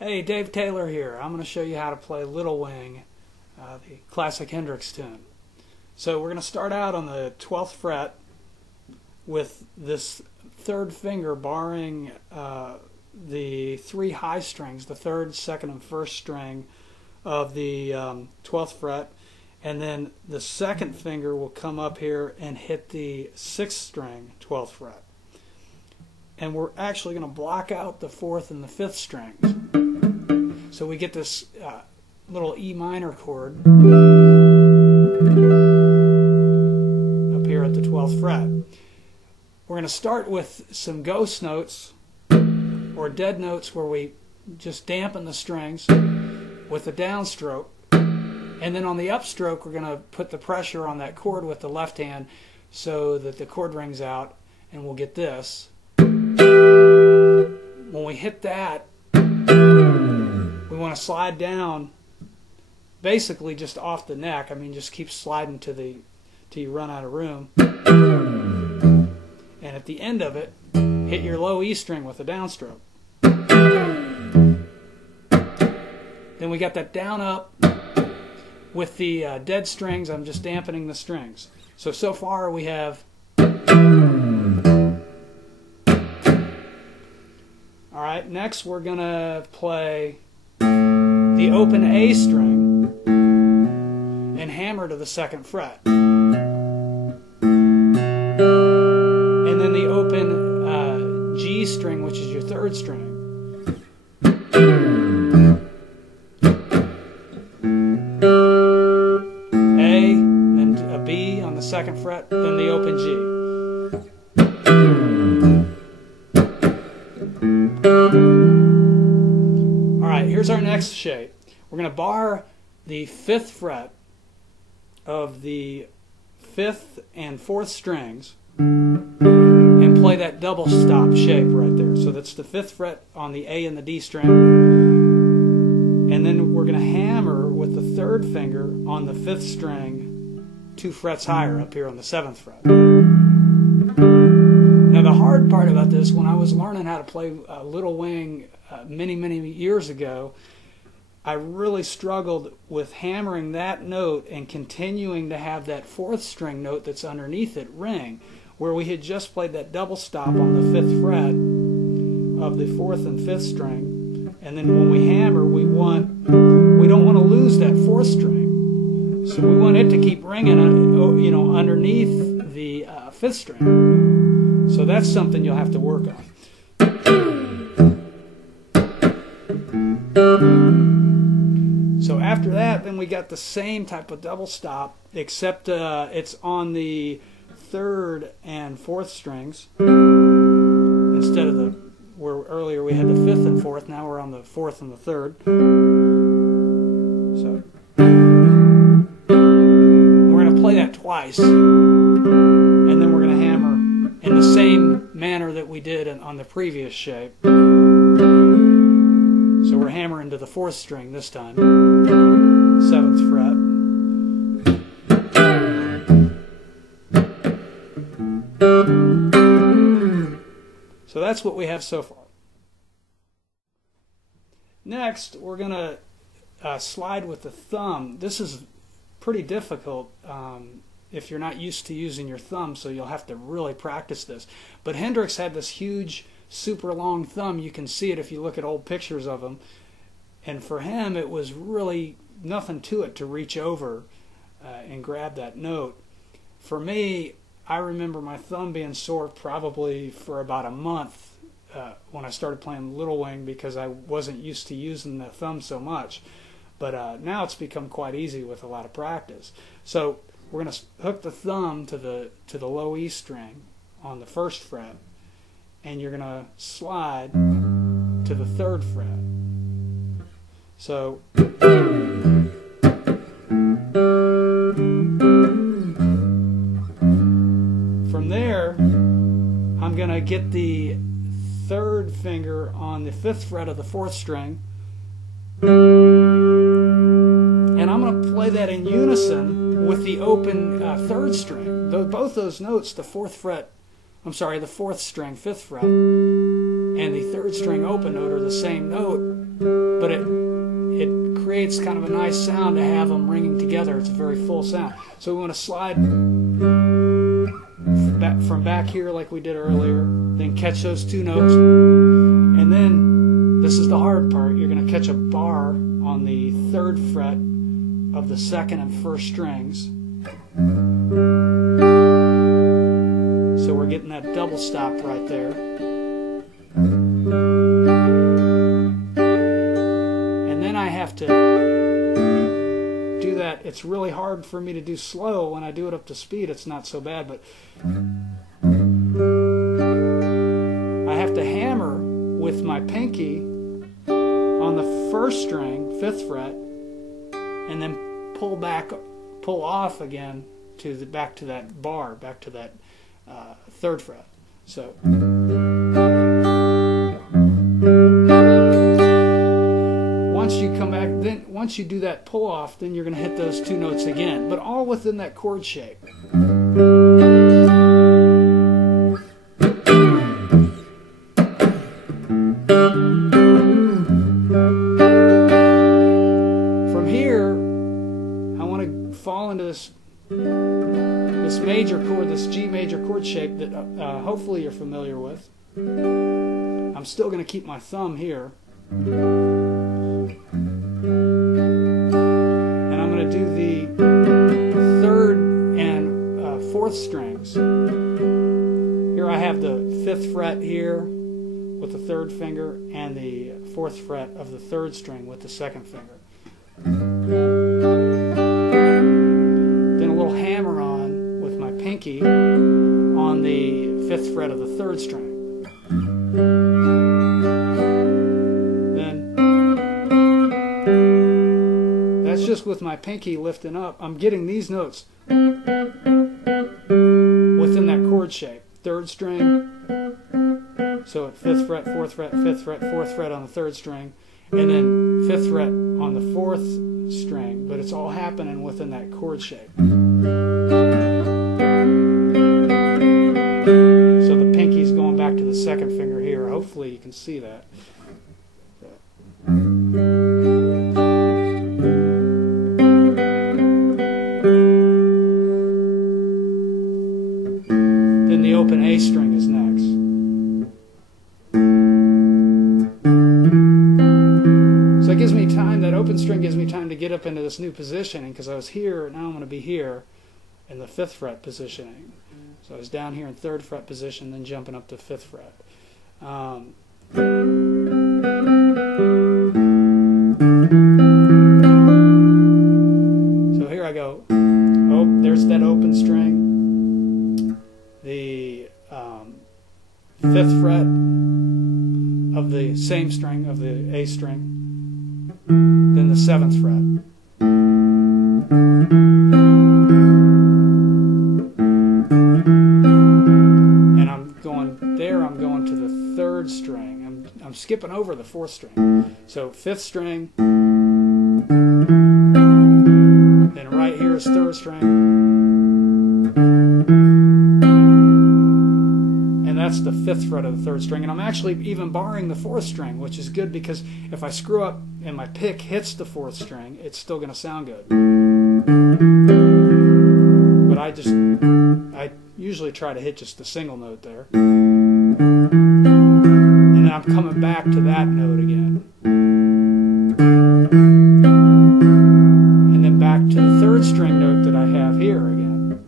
Hey, Dave Taylor here. I'm going to show you how to play Little Wing, the classic Hendrix tune. So we're going to start out on the 12th fret with this third finger barring the three high strings, the third, second, and first string of the 12th fret, and then the second finger will come up here and hit the 6th string, 12th fret. And we're actually going to block out the 4th and the 5th strings. So we get this little E minor chord up here at the 12th fret. We're going to start with some ghost notes or dead notes where we just dampen the strings with a downstroke. And then on the upstroke we're going to put the pressure on that chord with the left hand so that the chord rings out, and we'll get this. When we hit that, we want to slide down basically just off the neck. I mean, just keep sliding till you run out of room. And at the end of it, hit your low E string with a downstroke. Then we got that down up with the dead strings. I'm just dampening the strings. So far we have. Alright, next we're going to play the open A string and hammer to the 2nd fret. And then the open G string, which is your 3rd string. A, then a B on the 2nd fret, then the open G. Here's our next shape. We're going to bar the 5th fret of the 5th and 4th strings and play that double stop shape right there. So that's the 5th fret on the A and the D string. And then we're going to hammer with the 3rd finger on the 5th string 2 frets higher up here on the 7th fret. Now the hard part about this, when I was learning how to play Little Wing many years ago, I really struggled with hammering that note and continuing to have that 4th string note that's underneath it ring, where we had just played that double stop on the 5th fret of the 4th and 5th string, and then when we hammer we don't want to lose that 4th string, so we want it to keep ringing underneath the 5th string. So that's something you'll have to work on. So after that, then we got the same type of double stop, except it's on the 3rd and 4th strings instead of where earlier we had the 5th and 4th. Now we're on the 4th and the 3rd. So we're going to play that twice, and then we're going to hammer in the same manner that we did on the previous shape. So we're hammering to the 4th string this time, 7th fret. So that's what we have so far. Next, we're going to slide with the thumb. This is pretty difficult if you're not used to using your thumb, so you'll have to really practice this. But Hendrix had this huge, super long thumb. You can see it if you look at old pictures of him. And for him, it was really nothing to it to reach over and grab that note. For me, I remember my thumb being sore probably for about a month when I started playing Little Wing, because I wasn't used to using the thumb so much. But now it's become quite easy with a lot of practice. So we're going to hook the thumb to the low E string on the 1st fret, and you're going to slide to the 3rd fret. So from there, I'm going to get the third finger on the 5th fret of the 4th string, and I'm going to play that in unison with the open 3rd string. Both those notes, the 4th fret, I'm sorry, the 4th string, 5th fret, and the 3rd string open note are the same note, but it creates kind of a nice sound to have them ringing together. It's a very full sound. So we want to slide from back here like we did earlier, then catch those 2 notes, and then this is the hard part. You're going to catch a bar on the 3rd fret of the 2nd and 1st strings. So we're getting that double stop right there. And then I have to do that. It's really hard for me to do slow. When I do it up to speed, it's not so bad, but I have to hammer with my pinky on the 1st string, 5th fret, and then pull off again back to that bar, back to that 3rd fret. So once you come back, then once you do that pull off, then you're going to hit those 2 notes again, but all within that chord shape. From here, I want to fall into this major chord, this G major chord shape that hopefully you're familiar with. I'm still going to keep my thumb here, and I'm going to do the 3rd and 4th strings. Here I have the 5th fret here with the 3rd finger and the 4th fret of the 3rd string with the 2nd finger. Then a little hammer-on with my pinky on the 5th fret of the 3rd string. Then that's just with my pinky lifting up. I'm getting these notes within that chord shape. 3rd string, so at 5th fret, 4th fret, 5th fret, 4th fret on the 3rd string, and then 5th fret on the 4th string, but it's all happening within that chord shape. So the pinky's going back to the 2nd finger here. Hopefully you can see that. Then the open A string is next. So it gives me time, that open string gives me time to get up into this new positioning, because I was here, now I'm going to be here in the 5th fret positioning. So I was down here in 3rd fret position, then jumping up to 5th fret. So here I go. Oh, there's that open string. The 5th fret of the same string, of the A string. Then the 7th fret. And I'm going to the 3rd string. I'm skipping over the 4th string. So 5th string, then right here is 3rd string, and that's the 5th fret of the 3rd string. And I'm actually even barring the 4th string, which is good, because if I screw up and my pick hits the 4th string, it's still going to sound good. But I usually try to hit just a single note there. And then I'm coming back to that note again. And then back to the 3rd string note that I have here again.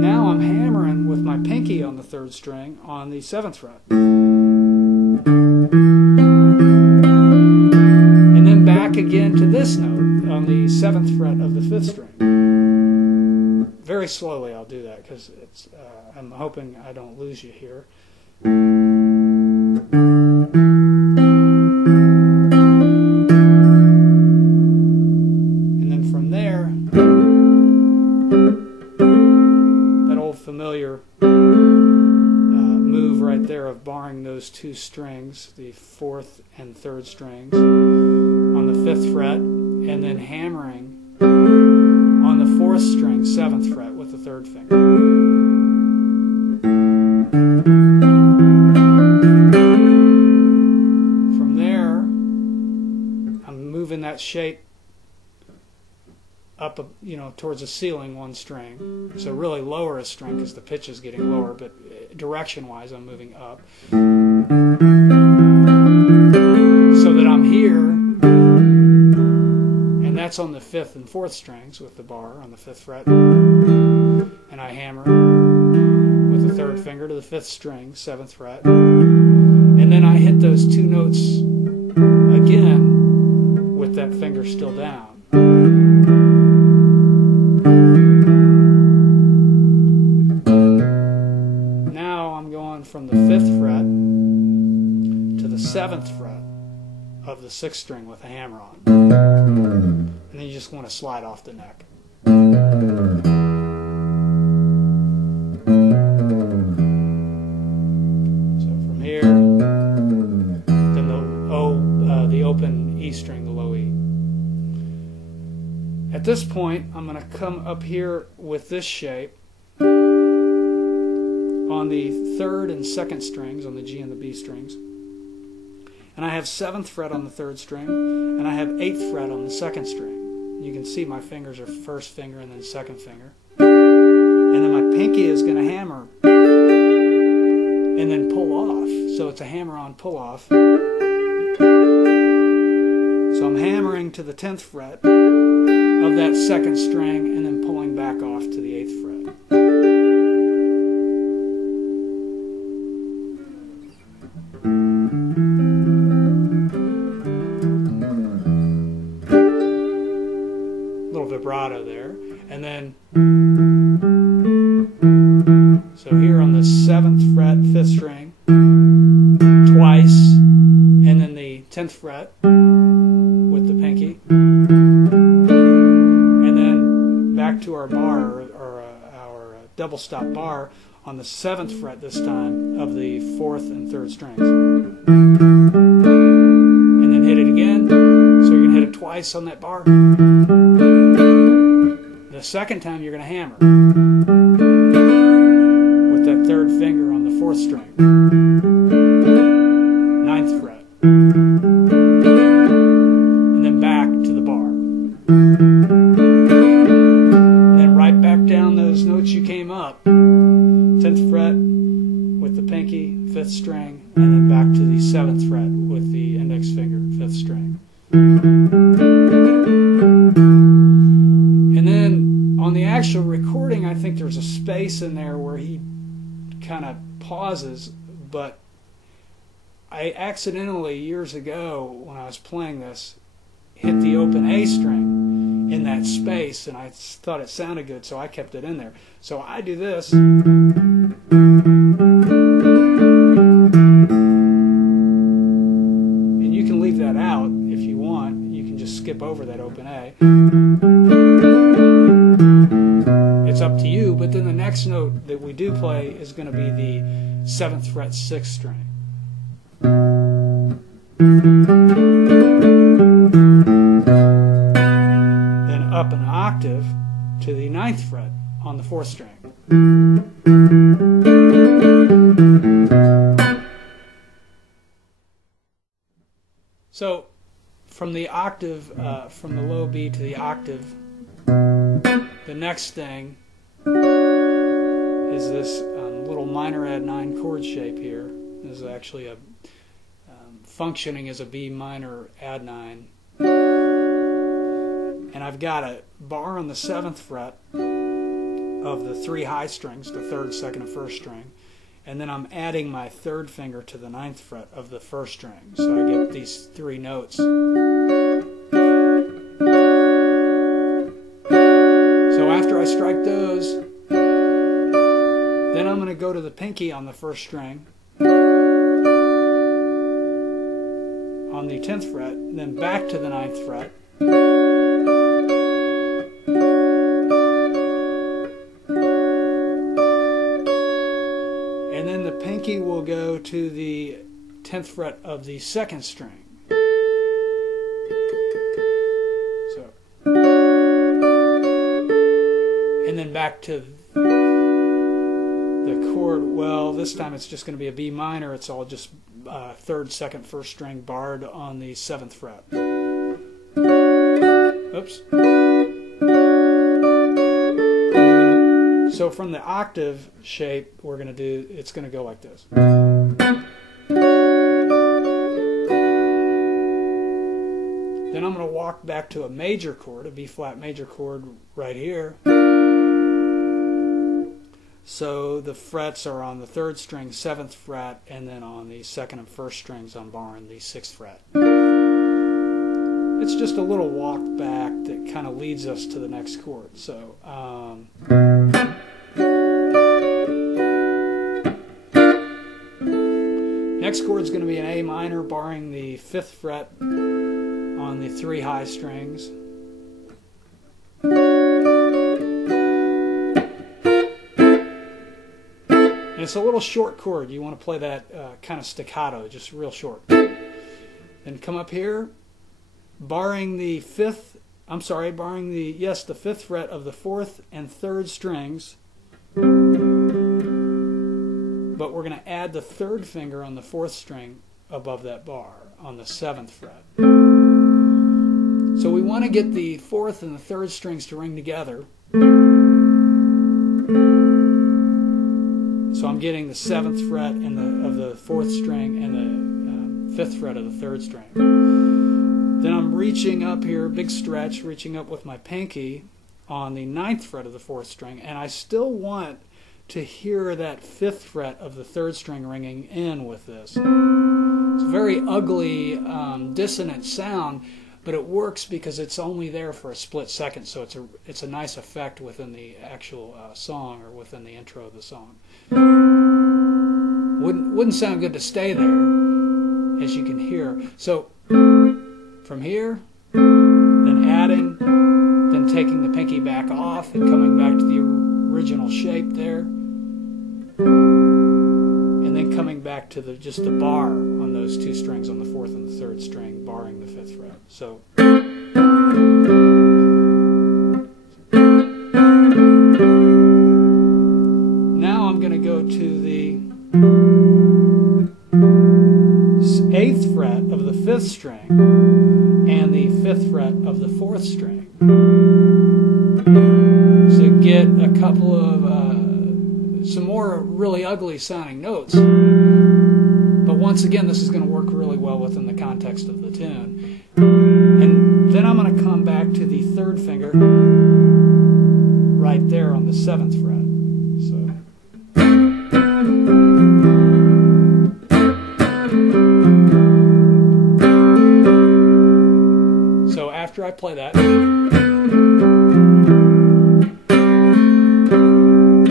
Now I'm hammering with my pinky on the 3rd string on the 7th fret. And then back again to this note on the 7th fret of the 5th string. Very slowly I'll do that, because it's I'm hoping I don't lose you here. strings, the 4th and 3rd strings, on the 5th fret, and then hammering on the 4th string, 7th fret, with the 3rd finger. From there, I'm moving that shape up, towards the ceiling 1 string. So really lower a string because the pitch is getting lower, but direction-wise, I'm moving up. So that I'm here, and that's on the 5th and 4th strings with the bar on the 5th fret. And I hammer with the 3rd finger to the 5th string, 7th fret. And then I hit those 2 notes again with that finger still down. Now I'm going from the 5th fret to the 7th fret of the 6th string with a hammer-on. And then you just want to slide off the neck. So from here, then the open E string, the low E. At this point, I'm going to come up here with this shape on the 3rd and 2nd strings, on the G and the B strings. And I have 7th fret on the 3rd string, and I have 8th fret on the 2nd string. You can see my fingers are 1st finger and then 2nd finger. And then my pinky is going to hammer and then pull off. So it's a hammer-on pull-off. So I'm hammering to the 10th fret of that 2nd string and then pulling back off to the 8th fret. Little vibrato there. And then, so here on the 7th fret, 5th string, twice, and then the 10th fret with the pinky. To our bar, or our double stop bar on the 7th fret this time of the 4th and 3rd strings. And then hit it again. So you're going to hit it twice on that bar. The second time you're going to hammer with that 3rd finger on the 4th string. 9th fret. And then back to the bar. Down those notes you came up, 10th fret with the pinky, 5th string, and then back to the 7th fret with the index finger, 5th string. And then on the actual recording, I think there's a space in there where he kind of pauses, but I accidentally, years ago, when I was playing this, hit the open A string in that space, and I thought it sounded good, so I kept it in there. So I do this, and you can leave that out if you want. You can just skip over that open A. It's up to you, but then the next note that we do play is going to be the 7th fret, 6th string. Up an octave to the 9th fret on the 4th string. So from the octave, from the low B to the octave, the next thing is this little minor add 9 chord shape here. This is actually a functioning as a B minor add 9. And I've got a bar on the 7th fret of the 3 high strings, the 3rd, 2nd, and 1st string. And then I'm adding my 3rd finger to the 9th fret of the 1st string. So I get these 3 notes. So after I strike those, then I'm going to go to the pinky on the 1st string, on the 10th fret, and then back to the 9th fret. And then the pinky will go to the 10th fret of the 2nd string. So, and then back to the chord. Well, this time it's just going to be a B minor. It's all just 3rd, 2nd, 1st string barred on the 7th fret. Oops. So from the octave shape, we're going to do, it's going to go like this. Then I'm going to walk back to a major chord, a B flat major chord right here. So the frets are on the 3rd string, 7th fret, and then on the 2nd and 1st strings I'm barring the 6th fret. It's just a little walk back that kind of leads us to the next chord. So next chord is going to be an A minor, barring the 5th fret on the 3 high strings. And it's a little short chord. You want to play that kind of staccato, just real short. Then come up here, barring the 5th, barring the 5th fret of the 4th and 3rd strings. But we're going to add the 3rd finger on the 4th string above that bar on the 7th fret. So we want to get the 4th and the 3rd strings to ring together. So I'm getting the 7th fret of the 4th string and the 5th fret of the 3rd string. Then I'm reaching up here, big stretch, reaching up with my pinky on the 9th fret of the 4th string, and I still want to hear that 5th fret of the 3rd string ringing in with this. It's a very ugly, dissonant sound, but it works because it's only there for a split second, so it's a nice effect within the actual song, or within the intro of the song. Wouldn't sound good to stay there, as you can hear. So from here, then adding, then taking the pinky back off and coming back to the original shape there, and then coming back to just the bar on those 2 strings on the 4th and the 3rd string, barring the 5th fret. So now I'm going to go to the 8th fret of the 5th string and the 5th fret of the 4th string to get a couple of some more really ugly sounding notes. But once again, this is going to work really well within the context of the tune. And then I'm going to come back to the 3rd finger right there on the 7th fret. So after I play that,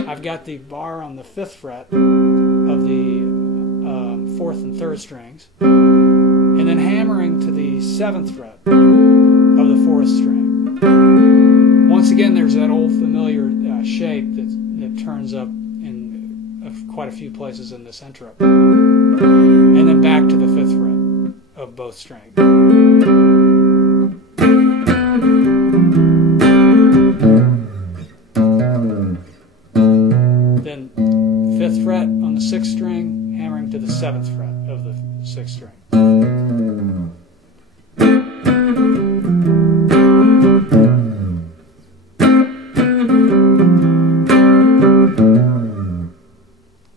I've got the bar on the 5th fret of the 4th and 3rd strings, and then hammering to the 7th fret of the 4th string. Once again, there's that old familiar shape that turns up in quite a few places in this intro. And then back to the 5th fret of both strings. Then 5th fret on the 6th string, hammering to the 7th fret of the 6th string.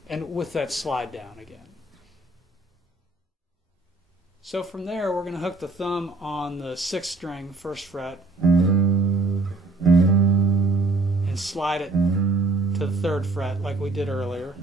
And with that slide down again. So from there, we're going to hook the thumb on the 6th string, 1st fret, and slide it to the 3rd fret like we did earlier.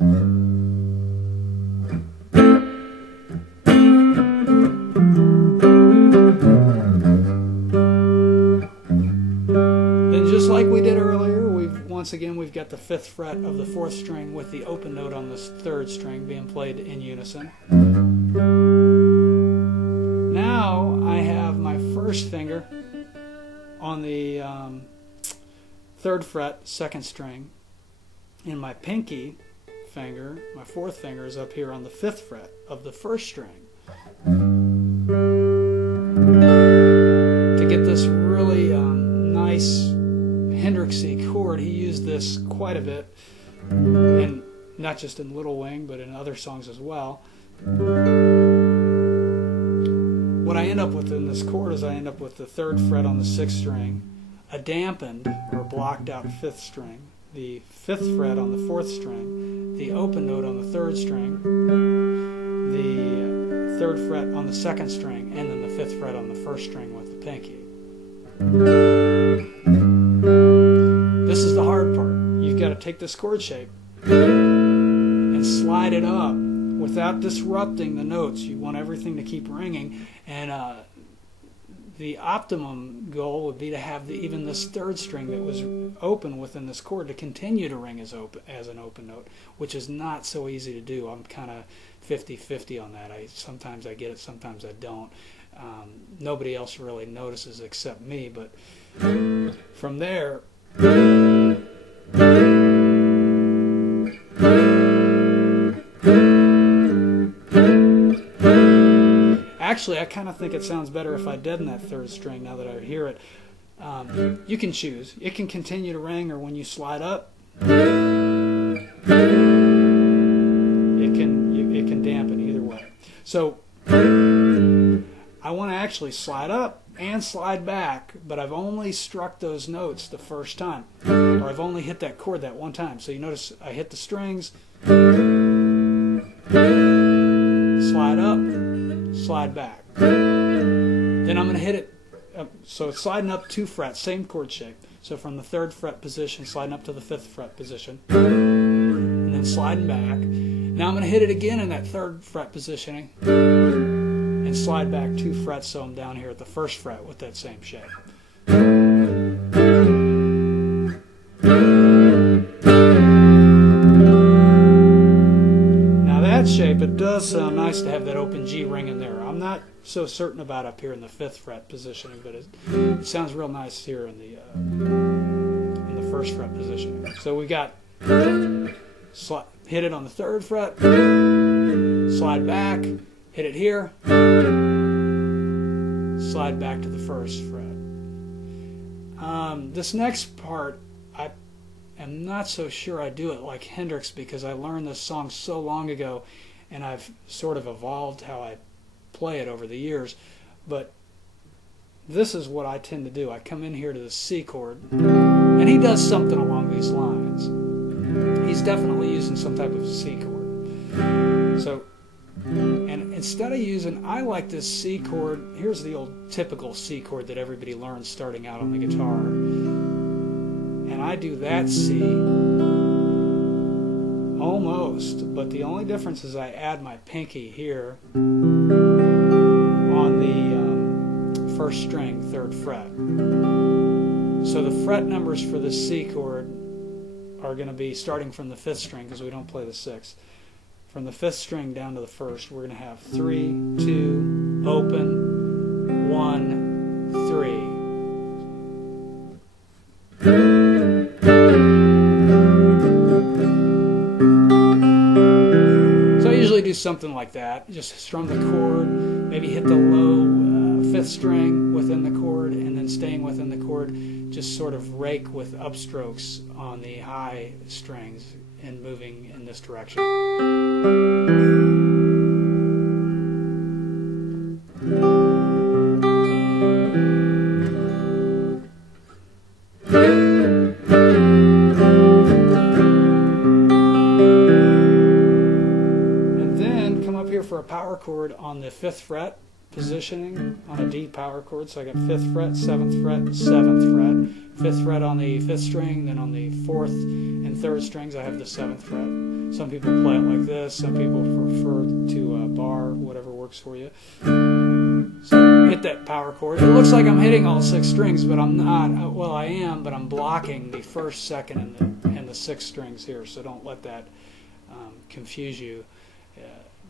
Then just like we did earlier, once again we've got the 5th fret of the 4th string with the open note on the 3rd string being played in unison. Now I have my 1st finger on the 3rd fret, 2nd string, and my pinky finger, my 4th finger, is up here on the 5th fret of the 1st string. To get this really nice Hendrixy chord, he used this quite a bit, and not just in Little Wing, but in other songs as well. What I end up with in this chord is I end up with the 3rd fret on the 6th string, a dampened or blocked out 5th string, the 5th fret on the 4th string, the open note on the 3rd string, the 3rd fret on the 2nd string, and then the 5th fret on the 1st string with the pinky. This is the hard part. You've got to take this chord shape and slide it up without disrupting the notes. You want everything to keep ringing, and the optimum goal would be to have even this 3rd string that was open within this chord to continue to ring as an open note, which is not so easy to do. I'm kind of 50-50 on that. Sometimes I get it, sometimes I don't. Nobody else really notices except me, but from there, actually, I kind of think it sounds better if I deaden that 3rd string now that I hear it. You can choose. It can continue to ring, or when you slide up, it can dampen either way. So I want to actually slide up and slide back, but I've only struck those notes the first time, or I've only hit that chord that one time. So you notice I hit the strings, slide up, slide back. Then I'm going to hit it, so it's sliding up 2 frets, same chord shape. So from the 3rd fret position, sliding up to the 5th fret position, and then sliding back. Now I'm going to hit it again in that 3rd fret positioning, and slide back 2 frets, so I'm down here at the 1st fret with that same shape. Now that shape, it does sound nice to have that open G ring in there. I'm not so certain about up here in the 5th fret positioning, but it sounds real nice here in the 1st fret positioning. So we got hit it on the 3rd fret, slide back, hit it here, slide back to the 1st fret. This next part, I am not so sure I do it like Hendrix, because I learned this song so long ago, and I've sort of evolved how I play it over the years. But this is what I tend to do. I come in here to the C chord, and he does something along these lines. He's definitely using some type of C chord. So, and instead of using, I like this C chord. Here's the old typical C chord that everybody learns starting out on the guitar. And I do that C almost, but the only difference is I add my pinky here on the 1st string, 3rd fret. So the fret numbers for the C chord are going to be starting from the 5th string, because we don't play the 6th. From the 5th string down to the 1st, we're going to have 3, 2, open, 1, 3. So I usually do something like that. Just strum the chord, maybe hit the low 5th string within the chord, and then staying within the chord, just sort of rake with upstrokes on the high strings and moving in this direction. And then come up here for a power chord on the 5th fret positioning on a D power chord. So I got 5th fret, 7th fret, 7th fret, 5th fret on the 5th string, then on the 4th and 3rd strings I have the 7th fret. Some people play it like this, some people prefer to bar, whatever works for you. So hit that power chord. It looks like I'm hitting all 6 strings, but I'm not. Well, I am, but I'm blocking the 1st, 2nd, and the 6th strings here, so don't let that confuse you.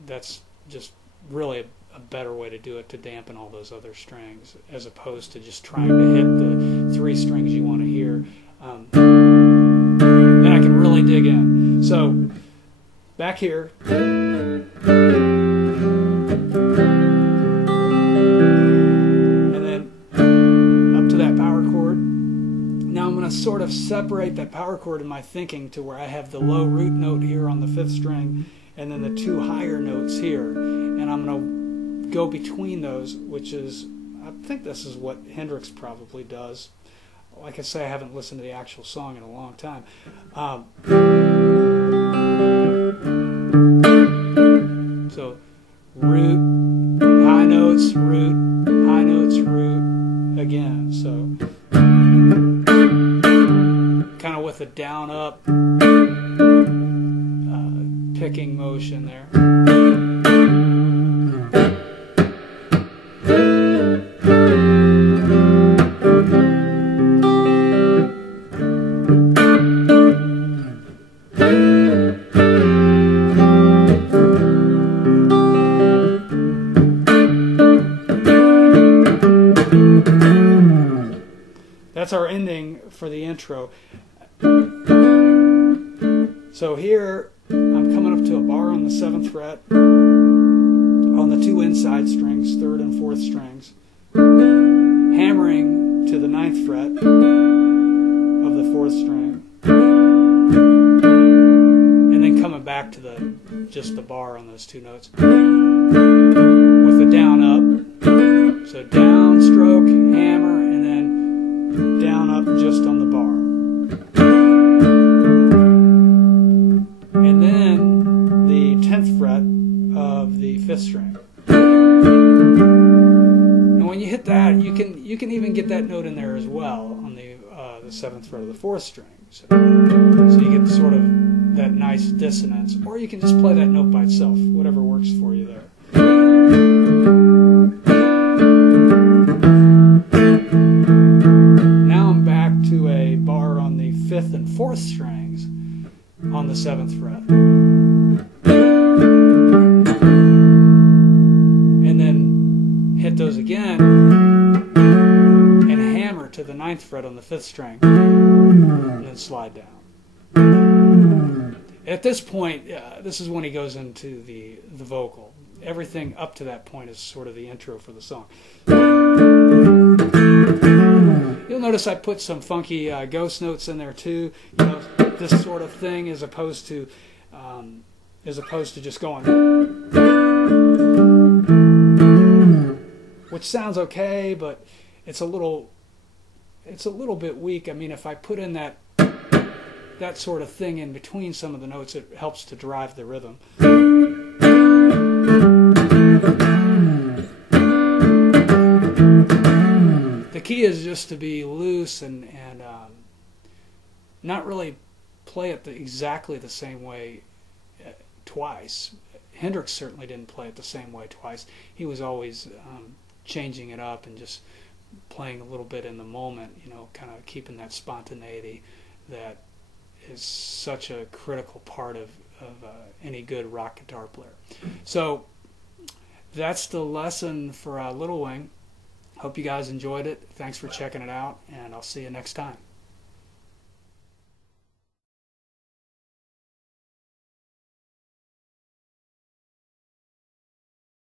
That's just really a better way to do it, to dampen all those other strings, as opposed to just trying to hit the 3 strings you want to hear. Then I can really dig in. So back here. to separate that power chord in my thinking to where I have the low root note here on the 5th string and then the 2 higher notes here. And I'm going to go between those, which is, I think this is what Hendrix probably does. Like I say, I haven't listened to the actual song in a long time. So root, high notes, root, high notes, root, again. So kind of with a down up picking motion there. That's our ending for the intro. So here I'm coming up to a bar on the 7th fret on the 2 inside strings, 3rd and 4th strings, hammering to the 9th fret of the 4th string, and then coming back to just the bar on those 2 notes with the down up. So down, stroke, hammer, and then down up just on the bar. And then the 10th fret of the 5th string. And when you hit that, you can even get that note in there as well on the 7th fret of the 4th string. So you get sort of that nice dissonance, or you can just play that note by itself, whatever works for you there. Now I'm back to a bar on the 5th and 4th strings on the 7th fret. And then hit those again and hammer to the 9th fret on the 5th string and then slide down. At this point, this is when he goes into the vocal. Everything up to that point is sort of the intro for the song. You'll notice I put some funky ghost notes in there too. You know, this sort of thing, as opposed to just going, which sounds okay, but it's a little bit weak. I mean, if I put in that sort of thing in between some of the notes, it helps to drive the rhythm. The key is just to be loose and not really play it exactly the same way twice. Hendrix certainly didn't play it the same way twice. He was always changing it up and just playing a little bit in the moment, you know, kind of keeping that spontaneity that is such a critical part of any good rock guitar player. So that's the lesson for Little Wing. Hope you guys enjoyed it. Thanks for checking it out, and I'll see you next time.